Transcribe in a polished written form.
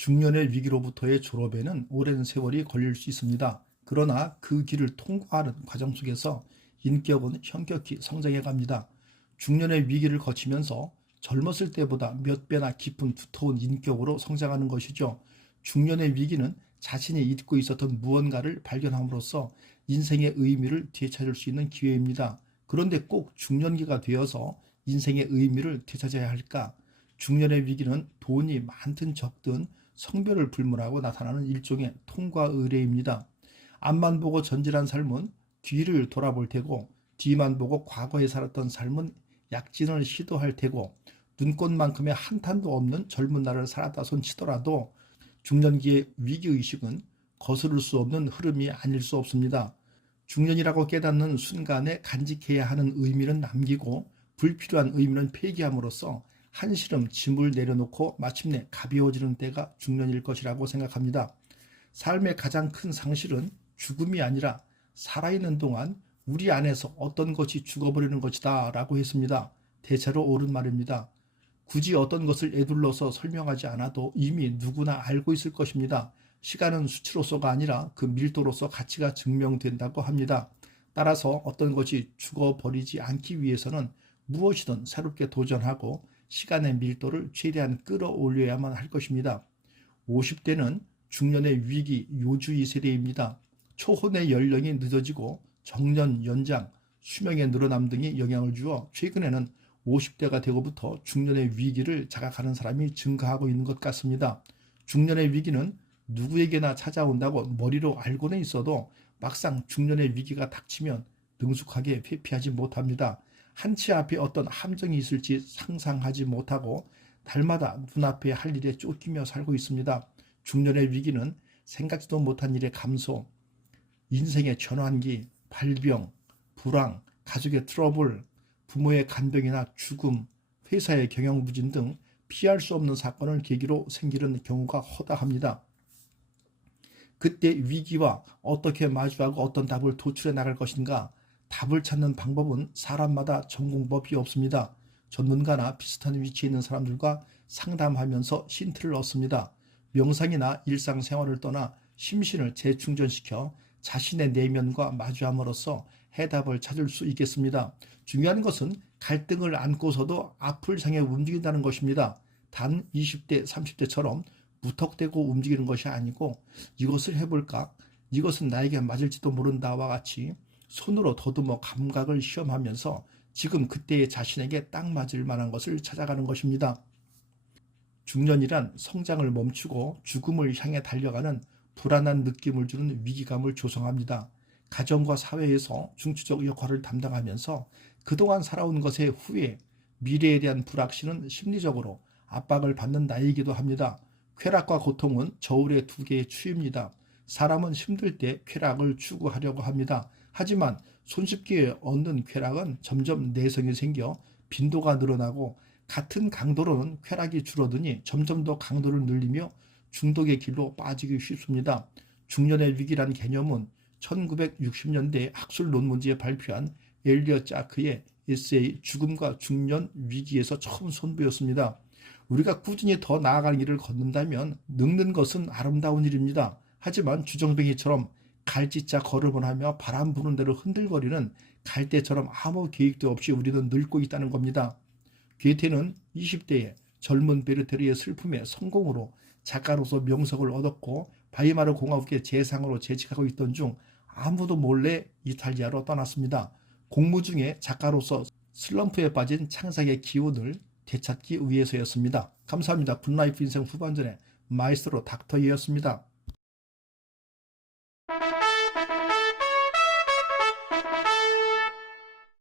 중년의 위기로부터의 졸업에는 오랜 세월이 걸릴 수 있습니다. 그러나 그 길을 통과하는 과정 속에서 인격은 현격히 성장해 갑니다. 중년의 위기를 거치면서 젊었을 때보다 몇 배나 깊은 두터운 인격으로 성장하는 것이죠. 중년의 위기는 자신이 잊고 있었던 무언가를 발견함으로써 인생의 의미를 되찾을 수 있는 기회입니다. 그런데 꼭 중년기가 되어서 인생의 의미를 되찾아야 할까? 중년의 위기는 돈이 많든 적든 성별을 불문하고 나타나는 일종의 통과 의례입니다. 앞만 보고 전진한 삶은 뒤를 돌아볼 테고, 뒤만 보고 과거에 살았던 삶은 약진을 시도할 테고, 눈꽃만큼의 한탄도 없는 젊은 날을 살았다 손 치더라도 중년기의 위기의식은 거스를 수 없는 흐름이 아닐 수 없습니다. 중년이라고 깨닫는 순간에 간직해야 하는 의미는 남기고 불필요한 의미는 폐기함으로써 한시름 짐을 내려놓고 마침내 가벼워지는 때가 중년일 것이라고 생각합니다. 삶의 가장 큰 상실은 죽음이 아니라 살아있는 동안 우리 안에서 어떤 것이 죽어버리는 것이다 라고 했습니다. 대체로 옳은 말입니다. 굳이 어떤 것을 에둘러서 설명하지 않아도 이미 누구나 알고 있을 것입니다. 시간은 수치로서가 아니라 그 밀도로서 가치가 증명된다고 합니다. 따라서 어떤 것이 죽어버리지 않기 위해서는 무엇이든 새롭게 도전하고 시간의 밀도를 최대한 끌어올려야만 할 것입니다. 50대는 중년의 위기 요주의 세대입니다. 초혼의 연령이 늦어지고 정년 연장, 수명의 늘어남 등이 영향을 주어 최근에는 50대가 되고부터 중년의 위기를 자각하는 사람이 증가하고 있는 것 같습니다. 중년의 위기는 누구에게나 찾아온다고 머리로 알고는 있어도 막상 중년의 위기가 닥치면 능숙하게 회피하지 못합니다. 한치 앞에 어떤 함정이 있을지 상상하지 못하고 날마다 눈앞에 할 일에 쫓기며 살고 있습니다. 중년의 위기는 생각지도 못한 일의 감소, 인생의 전환기, 발병, 불황, 가족의 트러블, 부모의 간병이나 죽음, 회사의 경영부진 등 피할 수 없는 사건을 계기로 생기는 경우가 허다합니다. 그때 위기와 어떻게 마주하고 어떤 답을 도출해 나갈 것인가? 답을 찾는 방법은 사람마다 전공법이 없습니다. 전문가나 비슷한 위치에 있는 사람들과 상담하면서 힌트를 얻습니다. 명상이나 일상생활을 떠나 심신을 재충전시켜 자신의 내면과 마주함으로써 해답을 찾을 수 있겠습니다. 중요한 것은 갈등을 안고서도 앞을 향해 움직인다는 것입니다. 단 20대, 30대처럼 무턱대고 움직이는 것이 아니고 이것을 해볼까? 이것은 나에게 맞을지도 모른다와 같이 손으로 더듬어 감각을 시험하면서 지금 그때의 자신에게 딱 맞을 만한 것을 찾아가는 것입니다. 중년이란 성장을 멈추고 죽음을 향해 달려가는 불안한 느낌을 주는 위기감을 조성합니다. 가정과 사회에서 중추적 역할을 담당하면서 그동안 살아온 것의 후회, 미래에 대한 불확신은 심리적으로 압박을 받는 나이기도 합니다. 쾌락과 고통은 저울의 두 개의 추입니다. 사람은 힘들 때 쾌락을 추구하려고 합니다. 하지만 손쉽게 얻는 쾌락은 점점 내성이 생겨 빈도가 늘어나고 같은 강도로는 쾌락이 줄어드니 점점 더 강도를 늘리며 중독의 길로 빠지기 쉽습니다. 중년의 위기란 개념은 1960년대 학술 논문지에 발표한 엘리엇 자크의 에세이 죽음과 중년 위기에서 처음 선보였습니다. 우리가 꾸준히 더 나아가는 길을 걷는다면 늙는 것은 아름다운 일입니다. 하지만 주정뱅이처럼 갈짓자 걸음을 하며 바람 부는 대로 흔들거리는 갈대처럼 아무 계획도 없이 우리는 늙고 있다는 겁니다. 괴테는 20대에 젊은 베르테르의 슬픔의 성공으로 작가로서 명성을 얻었고 바이마르 공화국의 재상으로 재직하고 있던 중 아무도 몰래 이탈리아로 떠났습니다. 공무 중에 작가로서 슬럼프에 빠진 창작의 기운을 되찾기 위해서였습니다. 감사합니다. 굿라이프 인생 후반전의 마이스트로 닥터이였습니다.